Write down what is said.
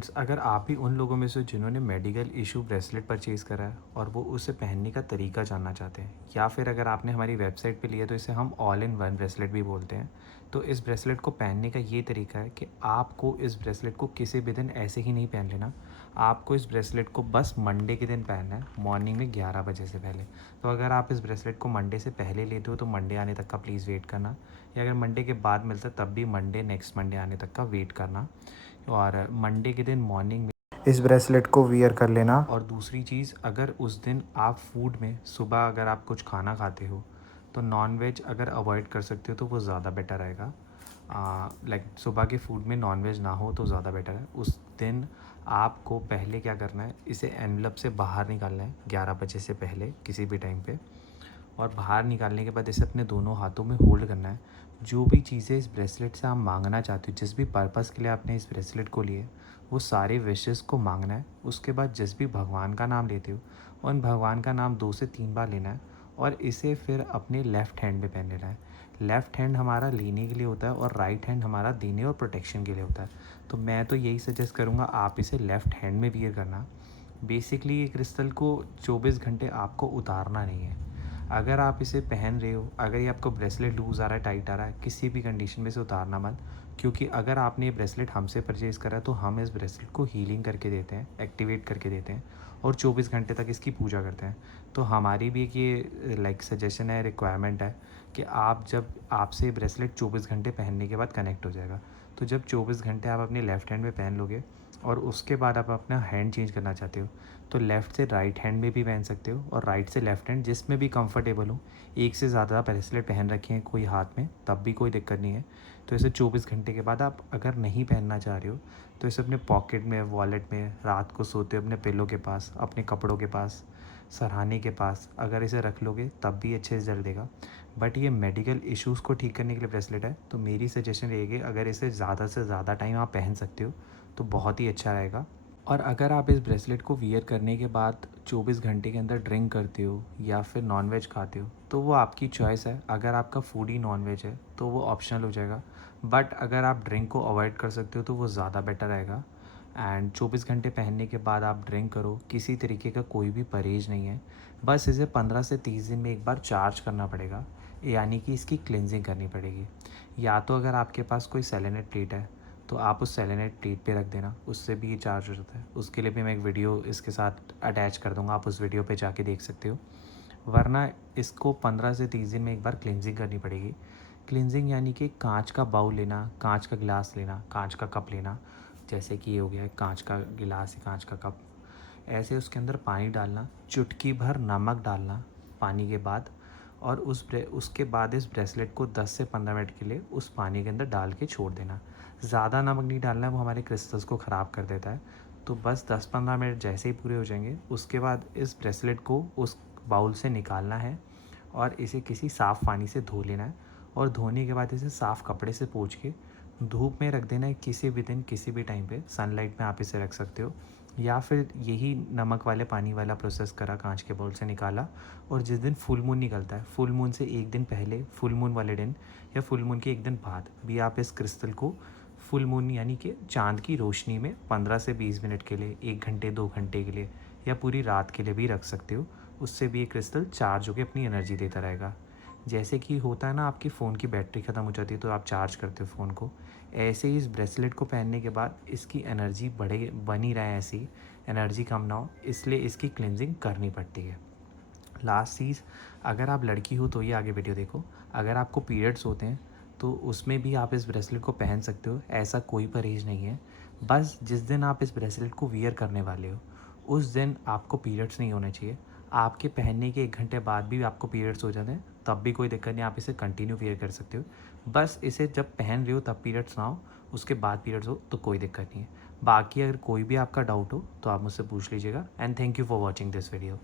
Friends, अगर आप भी उन लोगों में से जिन्होंने मेडिकल इशू ब्रेसलेट परचेज़ करा है और वो उसे पहनने का तरीका जानना चाहते हैं, या फिर अगर आपने हमारी वेबसाइट पे लिया तो इसे हम ऑल इन वन ब्रेसलेट भी बोलते हैं। तो इस ब्रेसलेट को पहनने का ये तरीका है कि आपको इस ब्रेसलेट को किसी भी दिन ऐसे ही नहीं पहन लेना। आपको इस ब्रेसलेट को बस मंडे के दिन पहनना है, मॉर्निंग में 11 बजे से पहले। तो अगर आप इस ब्रेसलेट को मंडे से पहले लेते हो तो मंडे आने तक का प्लीज़ वेट करना, या अगर मंडे के बाद मिलता है तब भी नेक्स्ट मंडे आने तक का वेट करना। और मंडे के दिन मॉर्निंग में इस ब्रेसलेट को वियर कर लेना। और दूसरी चीज़, अगर उस दिन आप फूड में सुबह अगर आप कुछ खाना खाते हो तो नॉन वेज अगर अवॉइड कर सकते हो तो वो ज़्यादा बेटर रहेगा। लाइक सुबह के फूड में नॉन वेज ना हो तो ज़्यादा बेटर है। उस दिन आपको पहले क्या करना है, इसे एनवलप से बाहर निकालना है 11 बजे से पहले किसी भी टाइम पे। और बाहर निकालने के बाद इसे अपने दोनों हाथों में होल्ड करना है। जो भी चीज़ें इस ब्रेसलेट से आप मांगना चाहते हो, जिस भी पर्पज़ के लिए आपने इस ब्रेसलेट को लिए, वो सारे विशेस को मांगना है। उसके बाद जिस भी भगवान का नाम लेते हो उन भगवान का नाम 2 से 3 बार लेना है और इसे फिर अपने लेफ़्ट हैंड में पहन लेना है। लेफ़्ट हैंड हमारा लेने के लिए होता है और राइट हैंड हमारा देने और प्रोटेक्शन के लिए होता है। तो मैं तो यही सजेस्ट करूँगा आप इसे लेफ़्ट हैंड में वियर करना। बेसिकली ये क्रिस्टल को 24 घंटे आपको उतारना नहीं है। अगर आप इसे पहन रहे हो, अगर ये आपको ब्रेसलेट लूज़ आ रहा है, टाइट आ रहा है, किसी भी कंडीशन में से उतारना मत। क्योंकि अगर आपने ये ब्रेसलेट हमसे परचेज़ करा है तो हम इस ब्रेसलेट को हीलिंग करके देते हैं, एक्टिवेट करके देते हैं और 24 घंटे तक इसकी पूजा करते हैं। तो हमारी भी एक ये लाइक सजेशन है, रिक्वायरमेंट है कि आप जब आपसे ब्रेसलेट 24 घंटे पहनने के बाद कनेक्ट हो जाएगा। तो जब 24 घंटे आप अपने लेफ़्ट हैंड में पहन लोगे और उसके बाद आप अपना हैंड चेंज करना चाहते हो तो लेफ़्ट से राइट हैंड में भी पहन सकते हो और राइट से लेफ़्ट हैंड, जिसमें भी कंफर्टेबल हो। एक से ज़्यादा ब्रेसलेट पहन रखे हैं कोई हाथ में तब भी कोई दिक्कत नहीं है। तो इसे 24 घंटे के बाद आप अगर नहीं पहनना चाह रहे हो तो इसे अपने पॉकेट में, वॉलेट में, रात को सोते हो अपने पिलो के पास, अपने कपड़ों के पास, सरहाने के पास अगर इसे रख लोगे तब भी अच्छे से जल देगा। बट ये मेडिकल इश्यूज़ को ठीक करने के लिए ब्रेसलेट है, तो मेरी सजेशन रहेगी अगर इसे ज़्यादा से ज़्यादा टाइम आप पहन सकते हो तो बहुत ही अच्छा रहेगा। और अगर आप इस ब्रेसलेट को वियर करने के बाद 24 घंटे के अंदर ड्रिंक करते हो या फिर नॉनवेज खाते हो तो वो आपकी चॉइस है। अगर आपका फूड ही नॉनवेज है तो वो ऑप्शनल हो जाएगा। बट अगर आप ड्रिंक को अवॉइड कर सकते हो तो वो ज़्यादा बेटर रहेगा। एंड 24 घंटे पहनने के बाद आप ड्रिंक करो, किसी तरीके का कोई भी परहेज नहीं है। बस इसे 15 से 30 दिन में एक बार चार्ज करना पड़ेगा, यानी कि इसकी क्लिनजिंग करनी पड़ेगी। या तो अगर आपके पास कोई सेलेनेट प्लेट है तो आप उस सेलेनेट प्लेट पे रख देना, उससे भी ये चार्ज हो जाता है। उसके लिए भी मैं एक वीडियो इसके साथ अटैच कर दूंगा, आप उस वीडियो पे जाके देख सकते हो। वरना इसको 15 से 30 दिन में एक बार क्लिनजिंग करनी पड़ेगी। क्लिनजिंग यानी कि कांच का बाउल लेना, कांच का गिलास लेना, कांच का कप लेना। जैसे कि ये हो गया है कांच का गिलास या कांच का कप। ऐसे उसके अंदर पानी डालना, चुटकी भर नमक डालना पानी के बाद, और उसके बाद इस ब्रेसलेट को 10 से 15 मिनट के लिए उस पानी के अंदर डाल के छोड़ देना। ज़्यादा नमक नहीं डालना है, वो हमारे क्रिस्टल्स को ख़राब कर देता है। तो बस 10-15 मिनट जैसे ही पूरे हो जाएंगे उसके बाद इस ब्रेसलेट को उस बाउल से निकालना है और इसे किसी साफ़ पानी से धो लेना है। और धोने के बाद इसे साफ़ कपड़े से पोंछ के धूप में रख देना है। किसी भी दिन, किसी भी टाइम पे सनलाइट में आप इसे रख सकते हो, या फिर यही नमक वाले पानी वाला प्रोसेस करा, कांच के बाउल से निकाला। और जिस दिन फुल मून निकलता है, फुल मून से एक दिन पहले, फुल मून वाले दिन या फुल मून के एक दिन बाद भी आप इस क्रिस्टल को फुल मून यानी कि चाँद की रोशनी में 15 से 20 मिनट के लिए, 1 घंटे 2 घंटे के लिए या पूरी रात के लिए भी रख सकते हो। उससे भी ये क्रिस्टल चार्ज होकर अपनी एनर्जी देता रहेगा। जैसे कि होता है ना, आपकी फ़ोन की बैटरी ख़त्म हो जाती है तो आप चार्ज करते हो फ़ोन को, ऐसे ही इस ब्रेसलेट को पहनने के बाद इसकी एनर्जी बनी रहे, ऐसी एनर्जी कम ना हो, इसलिए इसकी क्लिनजिंग करनी पड़ती है। लास्ट चीज़, अगर आप लड़की हो तो ये आगे वीडियो देखो। अगर आपको पीरियड्स होते हैं तो उसमें भी आप इस ब्रेसलेट को पहन सकते हो, ऐसा कोई परहेज नहीं है। बस जिस दिन आप इस ब्रेसलेट को वियर करने वाले हो उस दिन आपको पीरियड्स नहीं होने चाहिए। आपके पहनने के 1 घंटे बाद भी आपको पीरियड्स हो जाते हैं तब भी कोई दिक्कत नहीं, आप इसे कंटिन्यू वियर कर सकते हो। बस इसे जब पहन रहे हो तब पीरियड्स ना हो, उसके बाद पीरियड्स हो तो कोई दिक्कत नहीं है। बाकी अगर कोई भी आपका डाउट हो तो आप मुझसे पूछ लीजिएगा। And thank you for watching this video.